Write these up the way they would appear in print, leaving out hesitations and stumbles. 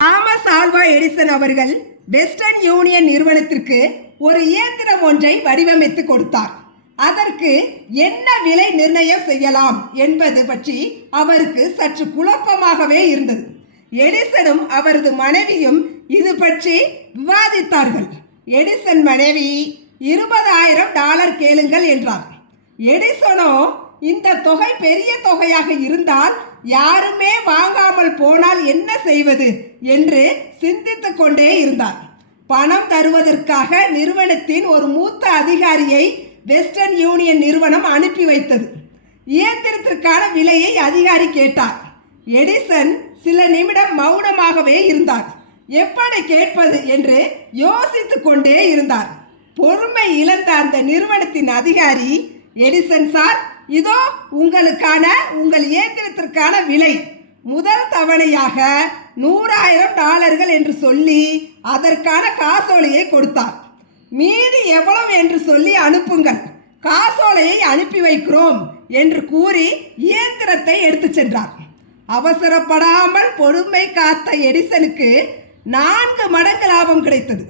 Thomas Alva Edison அவர்கள் western union நிறுவனத்திற்கு ஒரு இயந்திரம் ஒன்றை வடிவமைத்து கொடுத்தார். அதற்கு என்ன விலை நிர்ணயம் செய்யலாம் என்பது பற்றி அவருக்கு சற்று குழப்பமாகவே இருந்தது. எடிசனும் அவரது மனைவியும் இது பற்றி விவாதித்தார்கள். எடிசன் மனைவி $20,000 கேளுங்கள் என்றார். எடிசனோ இந்த தொகை பெரிய தொகையாக இருந்தால் யாருமே வாங்காமல் போனால் என்ன செய்வது என்று சிந்தித்து கொண்டே இருந்தார். பணம் தருவதற்காக நிறுவனத்தின் ஒரு மூத்த அதிகாரியை வெஸ்டர்ன் யூனியன் நிறுவனம் அனுப்பி வைத்தது. இயந்திரத்திற்கான விலையை அதிகாரி கேட்டார். எடிசன் சில நிமிடம் மௌனமாகவே இருந்தார். எப்படி கேட்பது என்று யோசித்து கொண்டே இருந்தார். பொறுமை இழந்த அந்த நிறுவனத்தின் அதிகாரி, எடிசன் சார், இதோ உங்கள் இயந்திரத்திற்கான விலை, முதல் தவணையாக $100,000 என்று சொல்லி அதற்கான காசோலையை கொடுத்தார். மீதி எவ்வளவு என்று சொல்லி அனுப்புங்கள், காசோலையை அனுப்பி வைக்கிறோம் என்று கூறி இயந்திரத்தை எடுத்து சென்றார். அவசரப்படாமல் பொறுமை காத்த எடிசனுக்கு 4 மடங்கு லாபம் கிடைத்தது.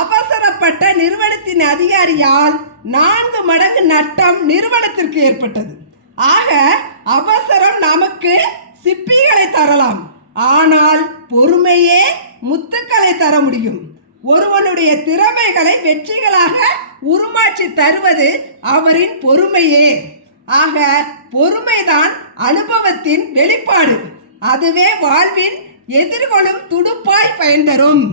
அவசரப்பட்ட நிறுவனத்தின் அதிகாரியால் 4 மடங்கு நட்டம் நிறுவனத்திற்கு ஏற்பட்டது. ஆக அவசரம் நமக்கு சிப்பிகளை தரலாம், ஆனால் பொறுமையே முத்துக்களை தர முடியும். ஒருவனுடைய திறமைகளை வெற்றிகளாக உருமாற்றி தருவது அவரின் பொறுமையே. ஆக பொறுமைதான் அனுபவத்தின் வெளிப்பாடு. அதுவே வாழ்வின் எதிர்கொள்ளும் துடுப்பாய் பயன் தரும்.